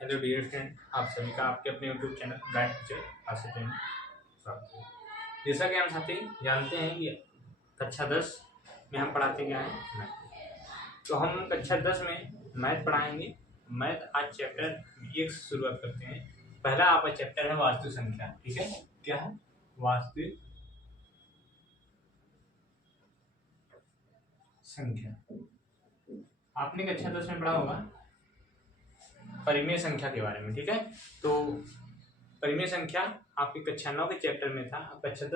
Hello dear friend, आप सभी का आपके अपने YouTube channel bright teacher Asif में स्वागत है। जैसा कि हम साथी जानते हैं कि कक्षा 10 में हम पढ़ाते क्या है मैथ। तो हम कक्षा 10 में मैथ पढ़ाएंगे। मैथ आज चैप्टर 1 से शुरुआत करते हैं। पहला आपका चैप्टर है वास्तविक संख्या। ठीक है, क्या है वास्तविक संख्या। आपने कक्षा 10 में पढ़ा होगा परिमेय संख्या के बारे में। ठीक है, तो परिमेय संख्या आपकी कक्षा 9 के चैप्टर में था। कक्षा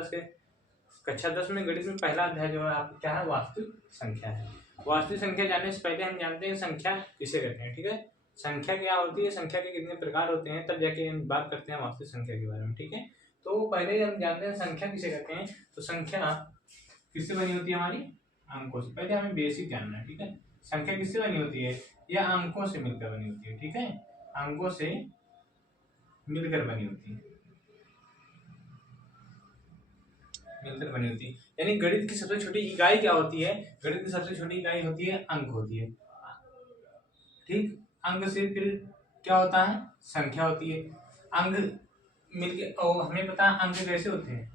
10 में गणित में पहला अध्याय जो है आपका क्या है वास्तविक संख्या है। वास्तविक संख्या जानने से पहले हम जानते हैं संख्या किसे कहते हैं। ठीक है, संख्या क्या होती है, संख्या के कितने प्रकार होते हैं, तब जाके हम बात करते हैं वास्तविक संख्या के बारे में। ठीक है, तो पहले हम जानते हैं संख्या किसे कहते हैं। तो संख्या किससे बनी होती है, हमारी अंकों से। पहले हमें बेसिक जानना है। ठीक है, संख्या किससे बनी होती है, यह अंकों से मिलकर बनी होती है। ठीक है, अंकों से मिलकर बनी होती है, मिलकर बनी होती है। यानी गणित की सबसे छोटी इकाई क्या होती है, गणित की सबसे छोटी इकाई होती है अंक होती है। ठीक, अंक से फिर क्या होता है, संख्या होती है। अंक मिलके और हमें पता है अंक कैसे होते हैं।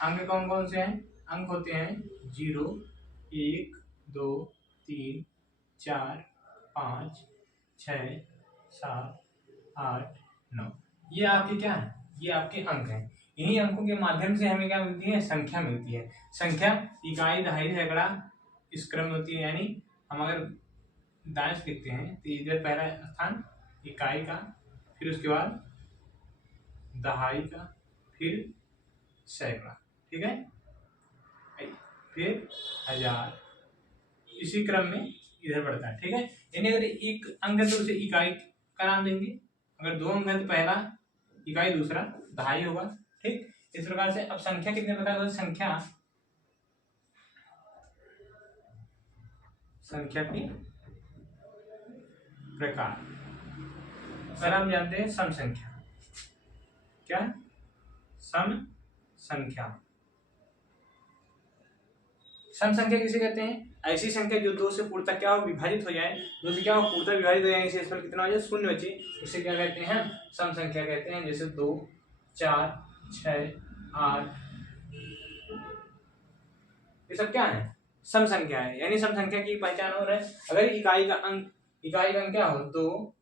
अंक कौन कौन से हैं, अंक होते हैं 0, 1, 2, 3, 4, 5, 6, 7, 8, 9। ये आपके क्या है, ये आपके अंक हैं। इन्हीं अंकों के माध्यम से हमें क्या मिलती है, संख्या मिलती है। संख्या इकाई, दहाई, सैकड़ा इस क्रम में होती है। यानी हम अगर दाएं से लिखते हैं तो इधर पहला स्थान इकाई का, फिर उसके बाद दहाई का, फिर सैकड़ा। ठीक है, फिर हजार, इसी क्रम में इधर बढ़ता है। ठीक है, यानी अगर एक अंक है तो उसे इकाई का नाम देंगे। अगर दो अंक है तो पहला इकाई, दूसरा दहाई होगा। ठीक, इस प्रकार से अब संख्या कितने प्रकार की, संख्या की प्रकार। सर हम जानते हैं सम संख्या। क्या सम संख्या, सम संख्या किसे कहते हैं, ऐसी संख्या जो दो से पूर्णतः क्या हो, विभाजित हो जाए। दो से क्या हो, पूर्णतः विभाजित हो जाए, इसे इसमें कितना हो जाए, शून्य बचे, उसे क्या कहते हैं, सम संख्या कहते हैं। जैसे 2, 4, 6, 8, ये सब क्या है, सम संख्या है। यानी सम संख्या की पहचान हो रहा है। अगर इकाई का अंक क्या हो, 2,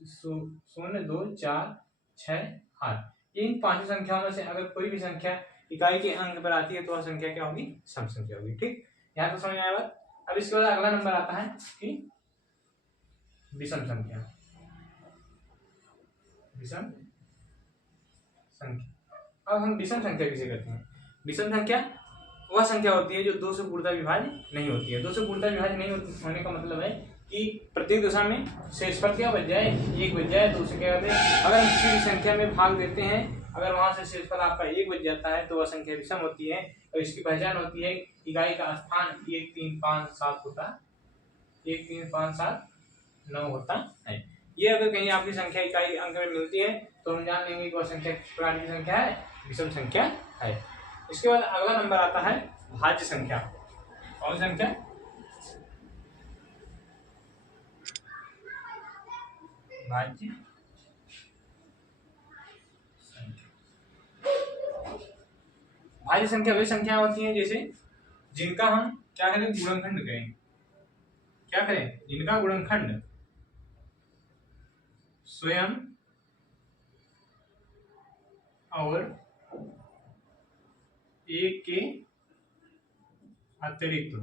0, 2, 4, 6, 8, इन पांचों संख्याओं में से अगर कोई भी संख्या इकाई के अंक पर आती है तो वह संख्या क्या होगी, सम संख्या होगी। ठीक, यहाँ तो समझ में आया बात। अब इसके बाद अगला नंबर आता है कि विषम संख्या। विषम संख्या, अब हम विषम संख्या किसे कहते हैं। विषम संख्या वह संख्या होती है जो दो से पूर्णतः विभाजित नहीं होती है। दो से पूर्णतः विभाजित नहीं होने का मतलब है कि प्रत्येक दिशा में शेषफल क्या बच जाए, 1 बच जाए। तो उसे क्या कहते हैं, अगर हम किसी भी संख्या में भाग देते हैं, अगर वहां से शेषफल आपका 1 बच जाता है तो वह संख्या विषम होती है। और इसकी पहचान होती है इकाई का स्थान 1, 3, 5, 7 होता है, 1, 3, 5, 7, 9 होता है। ये अगर कहीं आपकी संख्या इकाई अंक में मिलती है तो हम जान लेंगे कि वह संख्या किस प्रकार की संख्या है, विषम संख्या है। इसके बाद अगला नंबर आता है भाज्य संख्या। कौन संख्या, भाज्य संख्या। भाज्य संख्या वे संख्या होती हैं जैसे जिनका हम क्या करें, गुणनखंड करें। क्या करें, जिनका गुणनखंड स्वयं और 1 के अतिरिक्त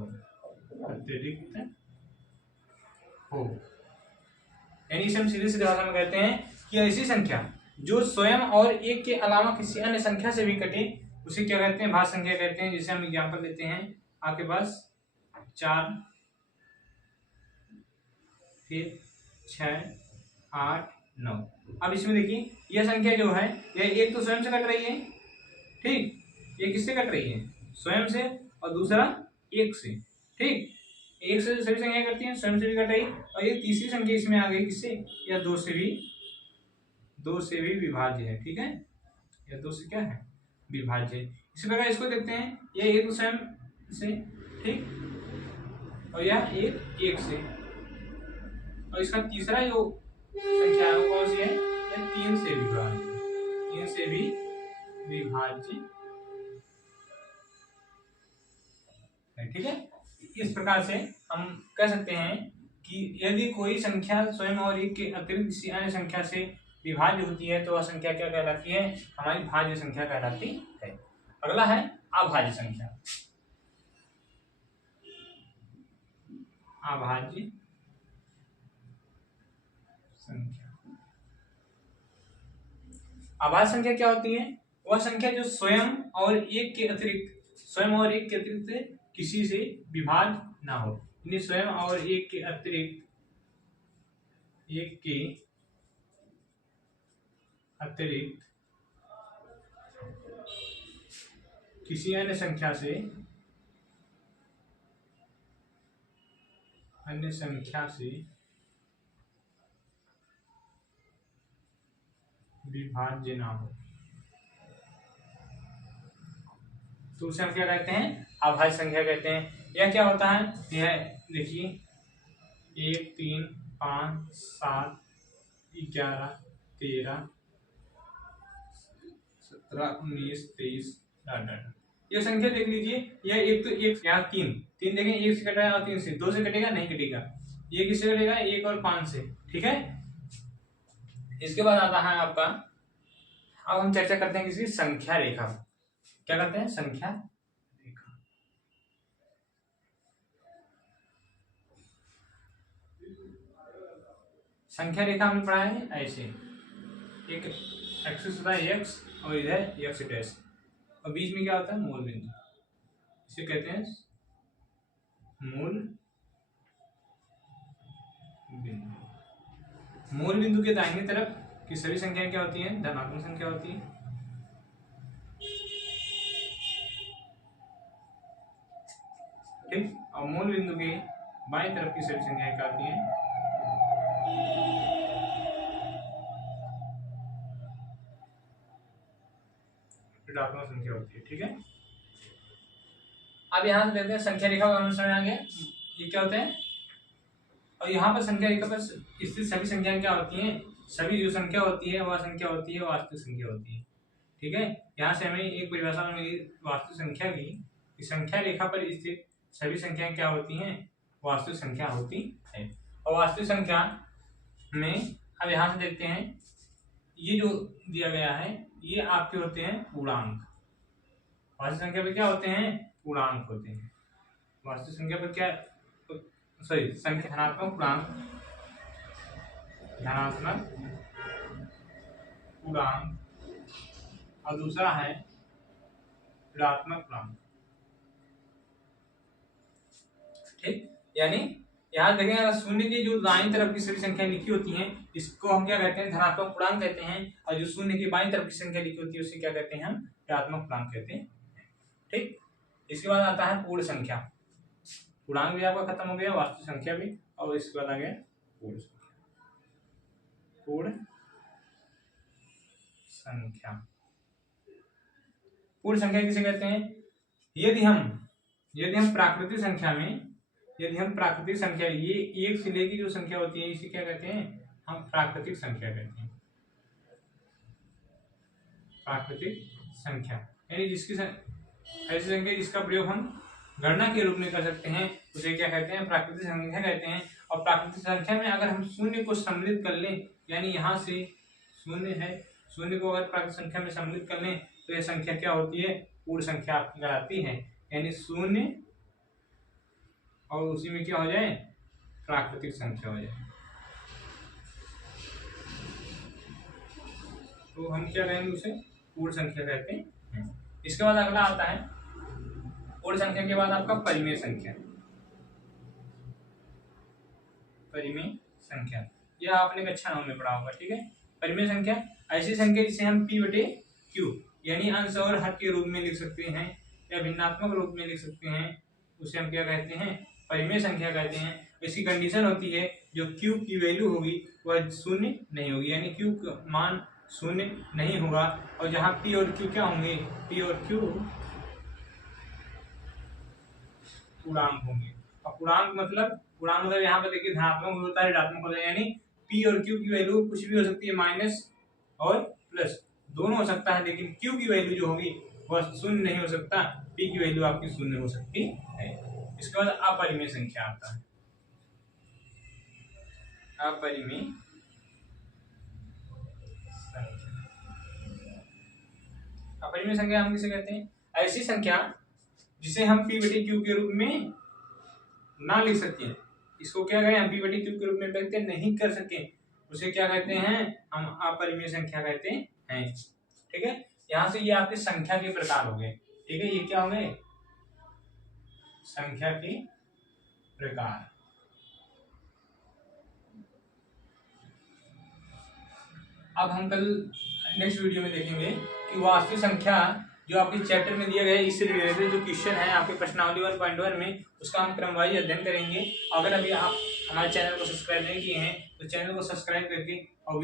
हो, यानी इसे हम सीधे सीधे भाषा में कहते हैं कि ऐसी संख्या जो स्वयं और 1 के अलावा किसी अन्य संख्या से भी कटे उसे क्या कहते हैं, भाज्य संख्या कहते हैं। जैसे हम एग्जांपल लेते हैं, आपके पास 4, फिर 6, 8, 9। अब इसमें देखिए यह संख्या जो है यह एक तो स्वयं से कट रही है। ठीक, ये किससे कट रही है, स्वयं से, और दूसरा 1 से। ठीक, 1 से सभी संख्याएं कटती हैं, स्वयं से भी कट रही, और ये तीसरी संख्या इसमें आ गई किससे, या 2 से भी विभाज्य है। ठीक है, या 2 से क्या है, विभाज्य। इसी प्रकार इसको देखते हैं, यह 1 स्वयं से, ठीक, और यह 1 से, और इसका तीसरा जो संख्या है वो कौन सी है? ये 3 से विभाज्य, 3 से भी विभाज्य है। ठीक है, इस प्रकार से हम कह सकते हैं कि यदि कोई संख्या स्वयं और एक के अतिरिक्त किसी अन्य संख्या से विभाज्य होती है तो वह संख्या क्या कहलाती है? हमारी भाज्य संख्या कहलाती है। अगला है अभाज्य संख्या। अभाज्य संख्या, अभाज्य संख्या क्या होती है? वह संख्या जो स्वयं और एक के अतिरिक्त किसी से विभाज्य ना हो, यानी स्वयं और एक के अतिरिक्त किसी अन्य संख्या से विभाज्य ना हो तो उसे हम क्या कहते हैं? अभाज्य संख्या कहते हैं। यह क्या होता है? यह देखिए 1 3 5 7 11 13 17 19 23 ये संख्या देख लीजिए। यह एक तो एक यहाँ तीन देखें, एक से कटा है और 3 से, 2 से कटेगा नहीं कटेगा। ये किससे कटेगा? 1 और 5 से। ठीक है, इसके बाद आता है आपका, अब हम चर्चा करते हैं किसी संख्या रेखा। क्या करते हैं? संख्या रेखा। संख्या रेखा हमने पढ़ा है ऐसे, एक एक्सिस होता है x और इधर x डैश और बीच में क्या होता है? मूल बिंदु। इसे कहते हैं मूल बिंदु। मूल बिंदु के दाहिनी तरफ की सभी संख्याएं क्या होती हैं? धनात्मक संख्या होती है। ठीक, और मूल बिंदु के बाएं तरफ की सभी संख्याएं क्या होती हैं? ऋणात्मक संख्या होती है। ठीक है, अब यहां से देखते हैं संख्या रेखा का अनुसरण आ गया, ये क्या होता है? और यहाँ पर संख्या रेखा पर स्थित सभी संख्याएं क्या होती हैं? सभी जो संख्या होती है वह संख्या होती है वास्तविक संख्या होती है। ठीक है, यहाँ से हमें एक परिभाषा मिली वास्तविक संख्या की, कि संख्या रेखा पर स्थित सभी संख्याएं क्या होती हैं? वास्तविक संख्या होती है। और वास्तविक संख्या में अब यहाँ से देखते हैं, ये जो दिया गया है ये आपके होते हैं पूर्णांक। वास्तविक संख्या पर क्या होते हैं? पूर्णांक होते हैं। वास्तविक संख्या पर क्या, सॉरी, संख्या धनात्मक पूर्णांक, और दूसरा है ऋणात्मक पूर्णांक। ठीक, यानी यहाँ देखें, अगर शून्य की जो दाईं तरफ की सभी संख्या लिखी होती हैं इसको हम क्या कहते हैं? धनात्मक पूर्णांक कहते हैं, और जो शून्य की बाईं तरफ की संख्या लिखी होती है उसे क्या कहते हैं? हम ऋणात्मक पूर्णांक कहते हैं। ठीक, इसके बाद आता है पूर्ण संख्या। पूर्णांक भी आपका खत्म हो गया, वास्तविक संख्या भी, और इसके बाद आ गया पूर्ण संख्या। पूर्ण संख्या, पूर्ण संख्या किसे कहते हैं? यदि हम प्राकृतिक संख्या ये एक से लेकर जो संख्या होती है इसे क्या कहते हैं? हम प्राकृतिक संख्या कहते हैं। प्राकृतिक संख्या यानी जिसकी ऐसी संख्या जिसका प्रयोग हम गणना के रूप में कर सकते हैं उसे क्या कहते हैं? प्राकृतिक संख्या कहते हैं। और प्राकृतिक संख्या में अगर हम शून्य को सम्मिलित कर लें, यानी यहाँ से शून्य है, शून्य को अगर प्राकृतिक संख्या में सम्मिलित कर लें तो यह संख्या क्या होती है? पूर्ण संख्या आपकी कहलाती है। यानी शून्य और उसी में क्या हो जाए? प्राकृतिक संख्या हो जाए, तो हम क्या कहेंगे? उसे पूर्ण संख्या कहते हैं। इसके बाद अगला आता है पूर्ण संख्या के बाद आपका परिमेय संख्या। परिमेय संख्या यह आपने कक्षा 9 में पढ़ा होगा। ठीक है, परिमेय संख्या ऐसी संख्या जिसे हम p बटे q यानी अंश और हर के रूप में लिख सकते हैं या भिन्नात्मक रूप में लिख सकते हैं, उसे हम क्या कहते हैं? परिमेय संख्या कहते हैं। इसकी कंडीशन होती है जो q की वैल्यू होगी वह शून्य नहीं होगी, यानी q का मान शून्य नहीं होगा, और जहाँ p और q क्या होंगे? p और q पूर्णांक होंगे। और पूर्णांक मतलब यहाँ पर देखिए धनात्मक होता है, ऋणात्मक होता है, यानी पी और क्यू की वैल्यू कुछ भी हो सकती है, माइनस और प्लस दोनों हो सकता है, लेकिन क्यू की वैल्यू जो होगी वह शून्य नहीं हो सकता, पी की वैल्यू आपकी शून्य हो सकती है। इसके बाद अपरिमेय संख्या आता है। अपरिमेय संख्या, अपरिमेय संख्या हम किसे कहते हैं? ऐसी संख्या जिसे हम पी बटे क्यू के रूप में ना लिख सके, इसको क्या कहें, हम पी बटे क्यू के रूप में व्यक्त नहीं कर सके, उसे क्या कहते हैं, हम अपरिमेय संख्या कहते हैं। ठीक है, यहाँ से ये आपके संख्या के प्रकार हो गए। ठीक है, ये क्या हो गए, संख्या के प्रकार। अब हम कल नेक्स्ट वीडियो में देखेंगे कि वास्तविक संख्या जो आपके चैप्टर में दिया गया है, इससे रिलेटेड जो क्वेश्चन है आपके प्रश्नावली 1.1 में, उसका हम क्रमवारी अध्ययन करेंगे। अगर अभी आप हमारे चैनल को सब्सक्राइब नहीं किए हैं तो चैनल को सब्सक्राइब करके और